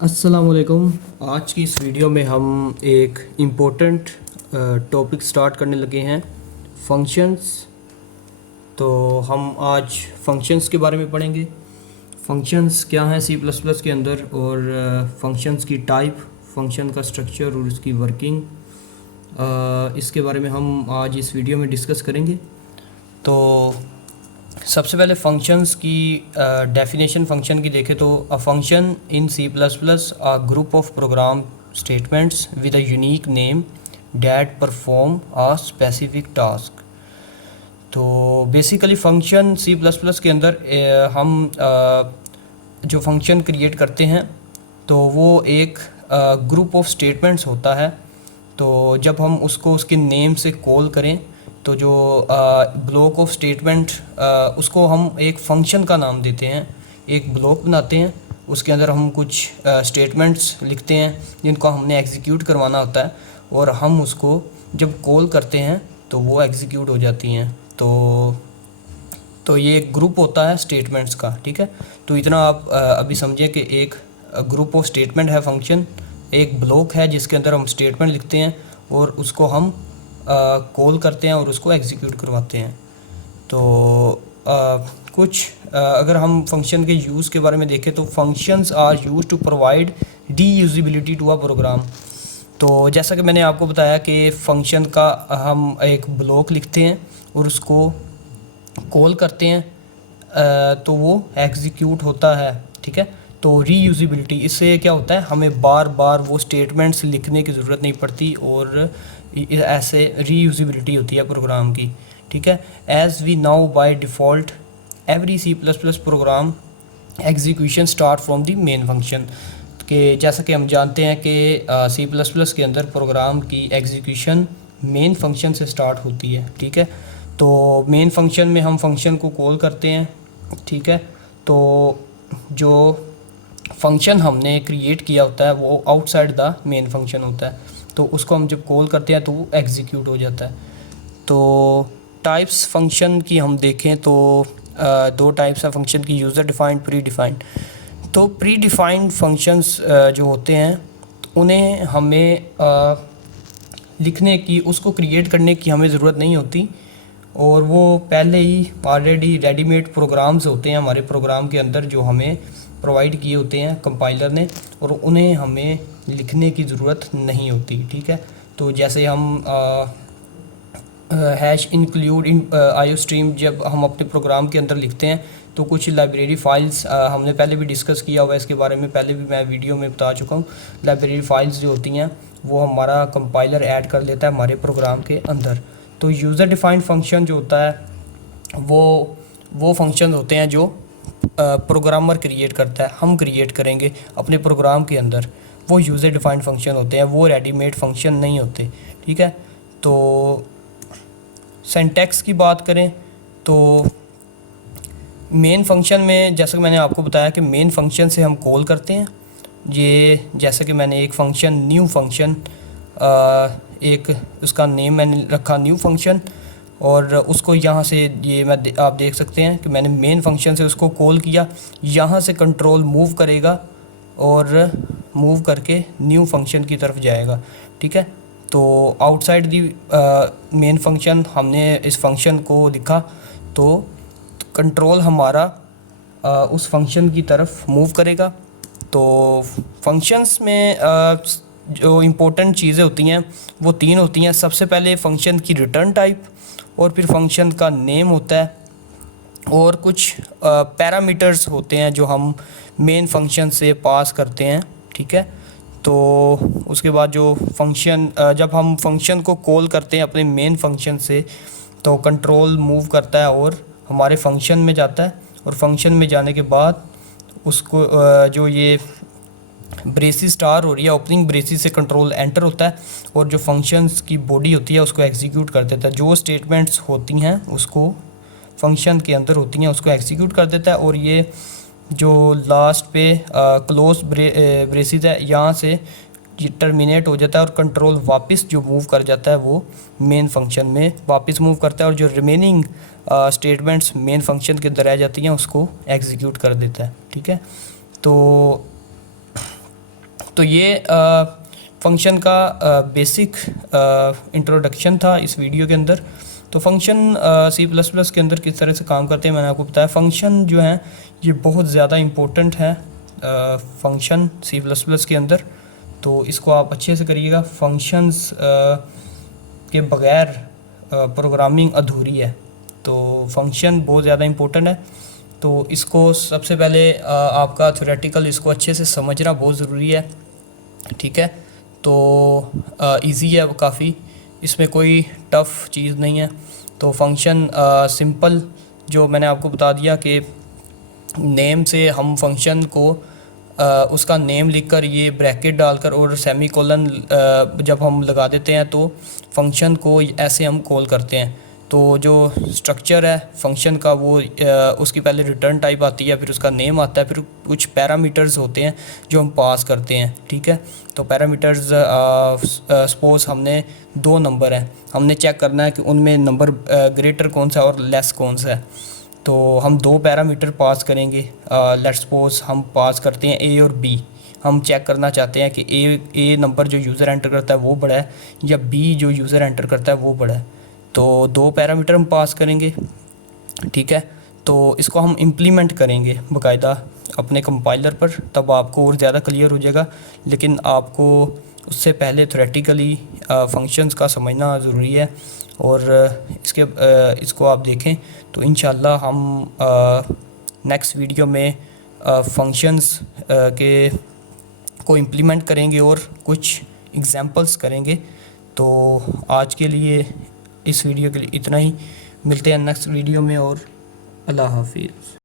अस्सलामुअलैकुम। आज की इस वीडियो में हम एक इम्पोर्टेंट टॉपिक स्टार्ट करने लगे हैं, फंक्शंस। तो हम आज फंक्शंस के बारे में पढ़ेंगे। फंक्शंस क्या हैं सी प्लस प्लस के अंदर, और फंक्शंस की टाइप, फंक्शन का स्ट्रक्चर और उसकी वर्किंग, इसके बारे में हम आज इस वीडियो में डिस्कस करेंगे। तो सबसे पहले फंक्शंस की डेफिनेशन फ़ंक्शन की देखें तो a function in C plus plus a group of program statements with a unique name that perform a specific task. तो basically function C plus plus के अंदर हम जो फंक्शन क्रिएट करते हैं तो वो एक ग्रुप ऑफ स्टेटमेंट्स होता है। तो जब हम उसको उसके नेम से कॉल करें तो जो ब्लॉक ऑफ स्टेटमेंट उसको हम एक फ़ंक्शन का नाम देते हैं, एक ब्लॉक बनाते हैं, उसके अंदर हम कुछ स्टेटमेंट्स लिखते हैं जिनको हमने एग्जीक्यूट करवाना होता है, और हम उसको जब कॉल करते हैं तो वो एग्जीक्यूट हो जाती हैं। तो ये एक ग्रुप होता है स्टेटमेंट्स का, ठीक है। तो इतना आप अभी समझिए कि एक ग्रुप ऑफ स्टेटमेंट है फंक्शन, एक ब्लॉक है जिसके अंदर हम स्टेटमेंट लिखते हैं और उसको हम कॉल करते हैं और उसको एग्जीक्यूट करवाते हैं। तो अगर हम फंक्शन के यूज़ के बारे में देखें तो functions are use to provide reusability to a program. तो जैसा कि मैंने आपको बताया कि फ़ंक्शन का हम एक ब्लॉक लिखते हैं और उसको कॉल करते हैं तो वो एग्जीक्यूट होता है, ठीक है। तो रीयूजिबिलिटी, इससे क्या होता है, हमें बार बार वो स्टेटमेंट्स लिखने की ज़रूरत नहीं पड़ती और ऐसे रीयूजिबिलिटी होती है प्रोग्राम की, ठीक है। As we now by default every C plus plus program execution start from the main function, कि जैसा कि हम जानते हैं कि सी प्लस प्लस के अंदर प्रोग्राम की एग्जीक्यूशन मेन फंक्शन से स्टार्ट होती है, ठीक है। तो मेन फंक्शन में हम फंक्शन को कॉल करते हैं, ठीक है। तो जो फंक्शन हमने क्रिएट किया होता है वो आउटसाइड द मेन फंक्शन होता है, तो उसको हम जब कॉल करते हैं तो वो एग्जीक्यूट हो जाता है। तो टाइप्स फंक्शन की हम देखें तो दो टाइप्स हैं फंक्शन की, यूज़र डिफाइंड, प्री डिफाइंड। तो प्री डिफाइंड फंक्शंस जो होते हैं उन्हें हमें लिखने की, उसको क्रिएट करने की हमें ज़रूरत नहीं होती, और वो पहले ही ऑलरेडी रेडीमेड प्रोग्राम्स होते हैं हमारे प्रोग्राम के अंदर जो हमें प्रोवाइड किए होते हैं कंपाइलर ने, और उन्हें हमें लिखने की ज़रूरत नहीं होती, ठीक है। तो जैसे हम hash include in IO stream जब हम अपने प्रोग्राम के अंदर लिखते हैं तो कुछ लाइब्रेरी फ़ाइल्स हमने पहले भी डिस्कस किया हुआ है, इसके बारे में पहले भी मैं वीडियो में बता चुका हूँ। लाइब्रेरी फ़ाइल्स जो होती हैं वो हमारा कंपाइलर ऐड कर लेता है हमारे प्रोग्राम के अंदर। तो यूज़र डिफाइंड फंक्शन जो होता है वो फंक्शन होते हैं जो प्रोग्रामर क्रिएट करता है, हम क्रिएट करेंगे अपने प्रोग्राम के अंदर, वो यूज़र डिफाइंड फंक्शन होते हैं, वो रेडीमेड फंक्शन नहीं होते, ठीक है। तो सिंटैक्स की बात करें तो मेन फंक्शन में जैसा कि मैंने आपको बताया कि मेन फंक्शन से हम कॉल करते हैं, ये जैसे कि मैंने एक फ़ंक्शन न्यू फंक्शन, एक उसका नेम मैंने रखा न्यू फंक्शन, और उसको यहाँ से ये आप देख सकते हैं कि मैंने मेन फंक्शन से उसको कॉल किया, यहाँ से कंट्रोल मूव करेगा और मूव करके न्यू फंक्शन की तरफ जाएगा, ठीक है। तो आउटसाइड दी मेन फंक्शन हमने इस फंक्शन को लिखा तो कंट्रोल हमारा उस फंक्शन की तरफ मूव करेगा। तो फंक्शंस में जो इम्पोर्टेंट चीज़ें होती हैं वो तीन होती हैं। सबसे पहले फंक्शन की रिटर्न टाइप, और फिर फंक्शन का नेम होता है, और कुछ पैरामीटर्स होते हैं जो हम मेन फंक्शन से पास करते हैं, ठीक है। तो उसके बाद जो फंक्शन जब हम फंक्शन को कॉल करते हैं अपने मेन फंक्शन से तो कंट्रोल मूव करता है और हमारे फंक्शन में जाता है, और फंक्शन में जाने के बाद उसको जो ये ब्रेसिस स्टार हो रही है, ओपनिंग ब्रेसिस से कंट्रोल एंटर होता है, और जो फंक्शंस की बॉडी होती है उसको एग्जीक्यूट कर देता है, जो स्टेटमेंट्स होती हैं उसको फंक्शन के अंदर होती हैं उसको एग्जीक्यूट कर देता है। और ये जो लास्ट पे क्लोज ब्रेसिस है यहाँ से ये टर्मिनेट हो जाता है, और कंट्रोल वापस जो मूव कर जाता है वो मेन फंक्शन में वापस मूव करता है, और जो रिमेनिंग स्टेटमेंट्स मेन फंक्शन के अंदर रह जाती हैं उसको एग्जीक्यूट कर देता है, ठीक है। तो तो ये फंक्शन का बेसिक इंट्रोडक्शन था इस वीडियो के अंदर। तो फंक्शन सी प्लस प्लस के अंदर किस तरह से काम करते हैं मैंने आपको बताया। फंक्शन जो हैं ये बहुत ज़्यादा इम्पोर्टेंट है फंक्शन सी प्लस प्लस के अंदर, तो इसको आप अच्छे से करिएगा। फंक्शंस के बग़ैर प्रोग्रामिंग अधूरी है, तो फंक्शन बहुत ज़्यादा इम्पोर्टेंट है। तो इसको सबसे पहले आपका थ्योरेटिकल इसको अच्छे से समझना बहुत ज़रूरी है, ठीक है। तो इजी है वो काफ़ी, इसमें कोई टफ़ चीज़ नहीं है। तो फंक्शन सिंपल जो मैंने आपको बता दिया कि नेम से हम फंक्शन को उसका नेम लिखकर ये ब्रैकेट डालकर और सेमी कोलन जब हम लगा देते हैं तो फंक्शन को ऐसे हम कॉल करते हैं। तो जो स्ट्रक्चर है फंक्शन का वो उसकी पहले रिटर्न टाइप आती है, फिर उसका नेम आता है, फिर कुछ पैरामीटर्स होते हैं जो हम पास करते हैं, ठीक है। तो पैरामीटर्स सपोज़ हमने 2 नंबर हैं, हमने चेक करना है कि उनमें नंबर ग्रेटर कौन सा और लेस कौन सा है। तो हम 2 पैरामीटर पास करेंगे। लेट्स सपोज हम पास करते हैं ए और बी। हम चेक करना चाहते हैं कि ए नंबर जो यूज़र एंटर करता है वो बड़ा है या बी जो यूज़र एंटर करता है वो बड़ा है। तो 2 पैरामीटर हम पास करेंगे, ठीक है। तो इसको हम इम्प्लीमेंट करेंगे बाकायदा अपने कंपाइलर पर, तब आपको और ज़्यादा क्लियर हो जाएगा। लेकिन आपको उससे पहले थ्योरेटिकली फंक्शंस का समझना ज़रूरी है, और इसको आप देखें तो इंशाल्लाह हम नेक्स्ट वीडियो में फंक्शंस के को इम्प्लीमेंट करेंगे और कुछ एग्जांपल्स करेंगे। तो आज के लिए इस वीडियो के लिए इतना ही, मिलते हैं नेक्स्ट वीडियो में, और अल्लाह हाफिज़।